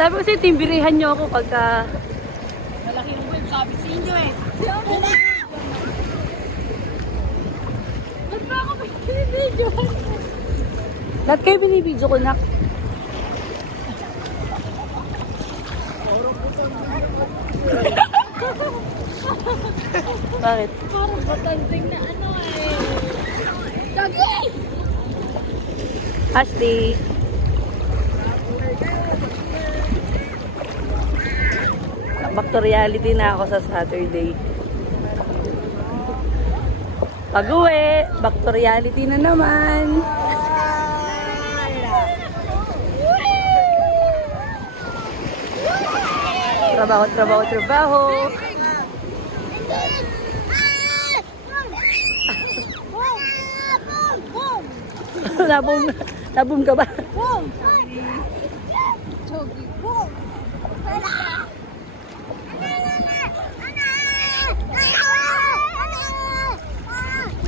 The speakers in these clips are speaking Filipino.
Sabi ko sa'yo, timbirihan nyo ako pagka... Malaki ng wave, sabi sa inyo eh. Ba't ba ako binibidyo? Lahat kayo binibidyo ko, nak. Bakit? Parang batanding na ano eh. Dagi! Ashley. Back to reality na ako sa Saturday. Pag-uwi, back to reality na naman. Trabaho, trabaho, trabaho. Nabum ka ba? Chogi.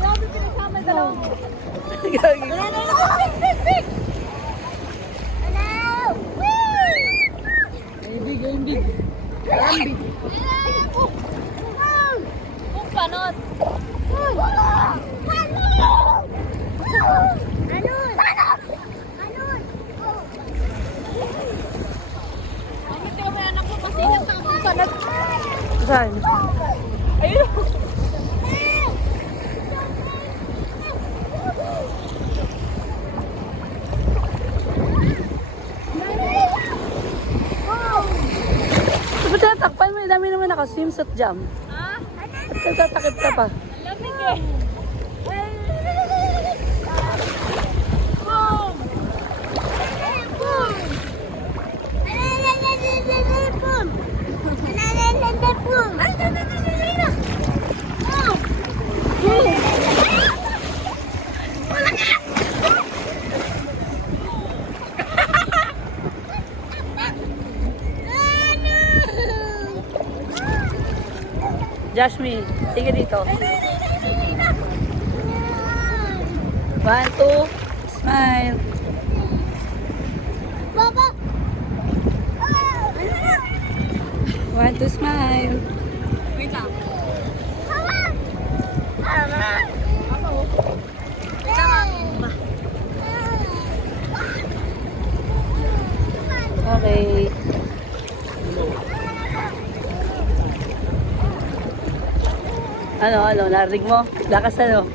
Grabe pinasama yung dalawang. Big. Kung panot. Ang ito may anak ko kasi nagtakong panot. Saan? Ayun. Ba't natakpan mo? Dami naman naka-swimsuit jam. Ha? Ba't nagtatakip ka pa? Lamig eh. Boom! Joshmi, sige dito. 1, 2, smile. Baba! 1, 2, smile. Wait lang. Okay. Ano, narinig mo? Lakas ano?